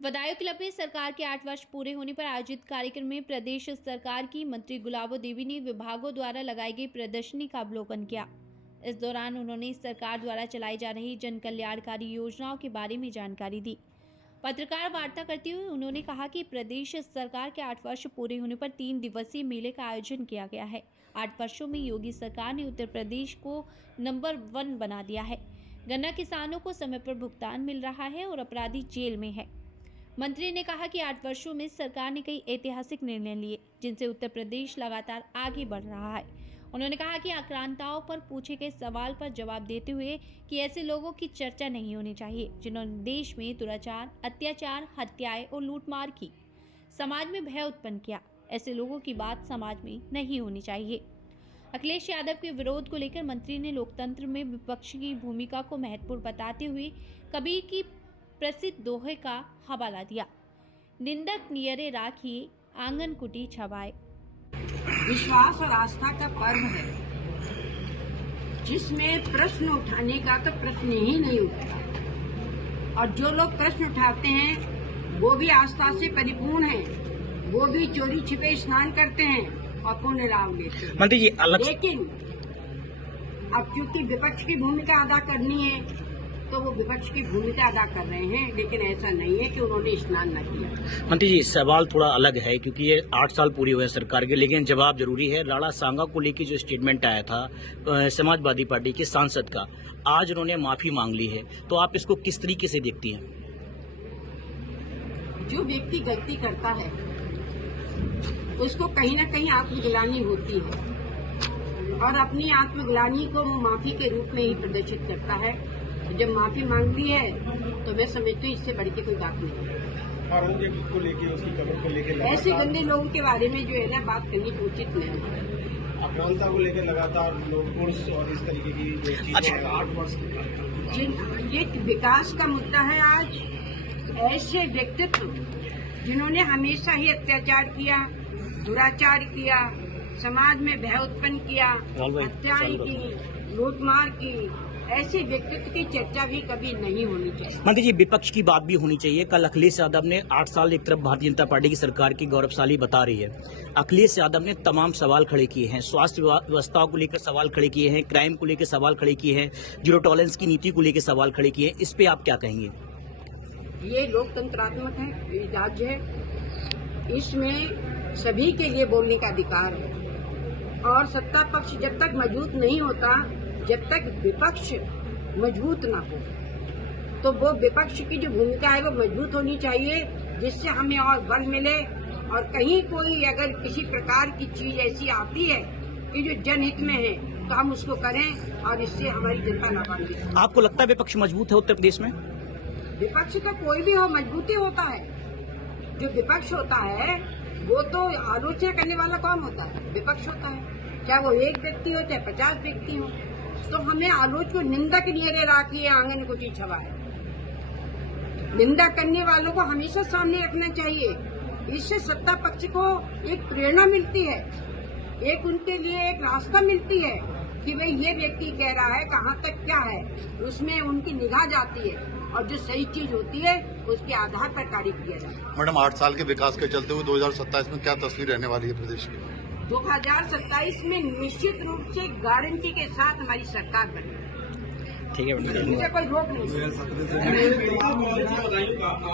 Badaun club में सरकार के 8 वर्ष पूरे होने पर आयोजित कार्यक्रम में प्रदेश सरकार की मंत्री गुलाबो देवी ने विभागों द्वारा लगाई गई प्रदर्शनी का अवलोकन किया। इस दौरान उन्होंने सरकार द्वारा चलाई जा रही जन कल्याणकारी योजनाओं के बारे में जानकारी दी। पत्रकार वार्ता करते हुए उन्होंने कहा कि प्रदेश सरकार के 8 वर्ष पूरे होने पर 3 दिवसीय मेले का आयोजन किया गया है। 8 वर्षों में योगी सरकार ने उत्तर प्रदेश को नंबर 1 बना दिया है। गन्ना किसानों को समय पर भुगतान मिल रहा है और अपराधी जेल में है। मंत्री ने कहा कि 8 वर्षों में सरकार ने कई ऐतिहासिक निर्णय लिए, जिनसे उत्तर प्रदेश लगातार आगे बढ़ रहा है। उन्होंने कहा कि आक्रांताओं पर पूछे गए सवाल पर जवाब देते हुए कि ऐसे लोगों की चर्चा नहीं होनी चाहिए जिन्होंने देश में दुराचार, अत्याचार, हत्याएं और लूटमार की, समाज में भय उत्पन्न किया। ऐसे लोगों की बात समाज में नहीं होनी चाहिए। अखिलेश यादव के विरोध को लेकर मंत्री ने लोकतंत्र में विपक्ष की भूमिका को महत्वपूर्ण बताते हुए कबीर की प्रसिद्ध दोहे का हवाला दिया। निंदक नियरे राखिए, आंगन कुटी छवाए। विश्वास और आस्था का पर्व है, जिसमें प्रश्न उठाने का तो प्रश्न ही नहीं उठता, और जो लोग प्रश्न उठाते हैं वो भी आस्था से परिपूर्ण हैं, वो भी चोरी छिपे स्नान करते हैं और पुण्य लाभ लेते हैं। मंत्री जी अलग, लेकिन अब चूंकि विपक्ष की भूमिका अदा करनी है तो वो विपक्ष की भूमिका अदा कर रहे हैं, लेकिन ऐसा नहीं है कि उन्होंने स्नान न किया। मंत्री जी सवाल थोड़ा अलग है, क्योंकि ये 8 साल पूरी हुए हैं सरकार के, लेकिन जवाब जरूरी है। राणा सांगा को लेकर जो स्टेटमेंट आया था समाजवादी पार्टी के सांसद का, आज उन्होंने माफी मांग ली है, तो आप इसको किस तरीके से देखती हैं? जो व्यक्ति गलती करता है उसको कहीं ना कहीं आत्मग्लानि होती है, और अपनी आत्मग्लानि को वो माफी के रूप में ही प्रदर्शित करता है। जब माफी मांग ली है तो मैं समझती हूँ इससे बढ़ के कोई बात नहीं को लेके, उसकी कबर को लेके ऐसे गंदे लोगों के बारे में जो है ना बात करनी तो उचित नहीं है। आक्रांता को लेकर लगातार लोग पुरुष और इस तरीके की जो चीजें 8 वर्ष ये विकास का मुद्दा है। आज ऐसे व्यक्तित्व जिन्होंने हमेशा ही अत्याचार किया, दुराचार किया, समाज में भय उत्पन्न किया, हत्याएं की, लूटमार की, ऐसे व्यक्तित्व की चर्चा भी कभी नहीं होनी चाहिए। मंत्री जी विपक्ष की बात भी होनी चाहिए। कल अखिलेश यादव ने 8 साल एक तरफ भारतीय जनता पार्टी की सरकार की गौरवशाली बता रही है, अखिलेश यादव ने तमाम सवाल खड़े किए हैं, स्वास्थ्य व्यवस्था को लेकर सवाल खड़े किए हैं, क्राइम को लेकर सवाल खड़े किए हैं, जीरो टॉलरेंस की नीति को लेकर सवाल खड़े किए हैं। इस पे आप क्या कहेंगे? ये लोकतंत्रात्मक है, ये राज्य है, इसमें सभी के लिए बोलने का अधिकार है, और सत्ता पक्ष जब तक मजबूत नहीं होता, जब तक विपक्ष मजबूत ना हो, तो वो विपक्ष की जो भूमिका है वो मजबूत होनी चाहिए, जिससे हमें और बल मिले। और कहीं कोई अगर किसी प्रकार की चीज ऐसी आती है कि जो जनहित में है तो हम उसको करें, और इससे हमारी जनता लाभान्वित। आपको लगता है विपक्ष मजबूत है उत्तर प्रदेश में? विपक्ष का कोई भी हो मजबूती होता है। जो विपक्ष होता है वो तो आलोचना करने वाला कौन होता है? विपक्ष होता है, चाहे वो एक व्यक्ति हो चाहे 50 व्यक्ति हो। तो हमें आलोच को निंदक नियरे राखिए, आंगन कुटी छवाए। निंदा करने वालों को हमेशा सामने रखना चाहिए। इससे सत्ता पक्ष को एक प्रेरणा मिलती है, एक उनके लिए एक रास्ता मिलती है कि भाई ये व्यक्ति कह रहा है, कहाँ तक क्या है, उसमें उनकी निगाह जाती है, और जो सही चीज होती है उसके आधार पर कार्य किया जाता है। मैडम 8 साल के विकास के चलते हुए 2027 में क्या तस्वीर रहने वाली है प्रदेश की? 2027 में निश्चित रूप से गारंटी के साथ हमारी सरकार बनेगी। ठीक है, मुझे कोई रोक नहीं।